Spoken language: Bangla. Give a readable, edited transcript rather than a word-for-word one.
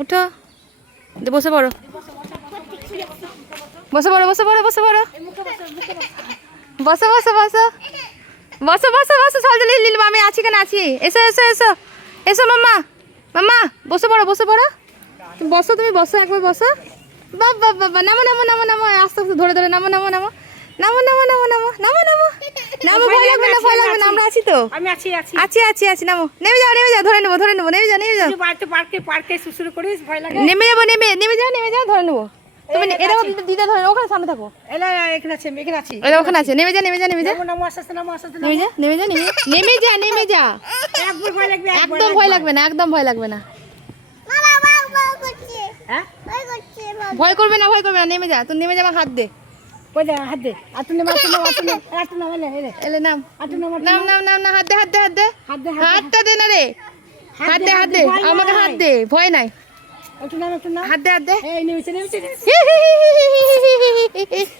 উঠো, বসে পড়ো, বসে পড়ো, বসে পড়ো, বসে পড়ো, বসো বসো বসো বসো বসো বসো, জলদি লিলু আমি আছি, কেন আছি, এসো এসো এসো এসো মাম্মা, মাম্মা বসে পড়ো, বসে পড়ো, বসো, তুমি বসো, একবার বসো, বাবা বাবা, নামো নামো নামো নামো, আস্তে আস্তে ধরে ধরে নামো নামো নামো নামো নামো নামো নামো নামো নামো নামো, ভয় লাগবে না, ভয় লাগবে না, আমরা আছি তো, আমি আছি আছি আছি আছি আছি, নামো, নেমে যাও, নেমে যাও, ধরে নেবো, ধরে নেবো, নেমে যাও, নেমে যাও, বাড়িতে পার্কে পার্কে শুশুরু করিস, ভয় লাগে। নেমে যাবো, নেমে নেমে যাও, নেমে যাও, ধরে নেবো, তুমি এরকম দিদা ধরে, ওখানে সামনে থাকো, এলা এখানে আছে, এখানে আছি, এটা ওখানে আছে, নেমে যা, নেমে যা, নেমে যা, নামো নামো, আস্তে আস্তে নামো, আস্তে আস্তে নেমে যা, নেমে যা, নেমে যা, নেমে যা, একবার ভয় লাগবে, একদম ভয় লাগবে না, একদম ভয় লাগবে না, হ্যাঁ ভয় করবে না, ভয় করবে না, নেমে যা, তুই নেমে যা, আমার হাত দে, কই দে হাত দে, আতুনে মাতুনে মাতুনে আতুনে এলে এলে এলে নাম, আতুনে নাম নাম নাম না, হাত দে, হাত দে, হাত দে, হাত দে, হাতটা দে না রে, হাত দে, হাত দে, আমাকে হাত দে, ভয় নাই, একটু নাম একটু নাম, হাত দে, হাত দে, এই নেমেছে নেমেছে, হি হি হি হি হি হি হি হি হি হি হি।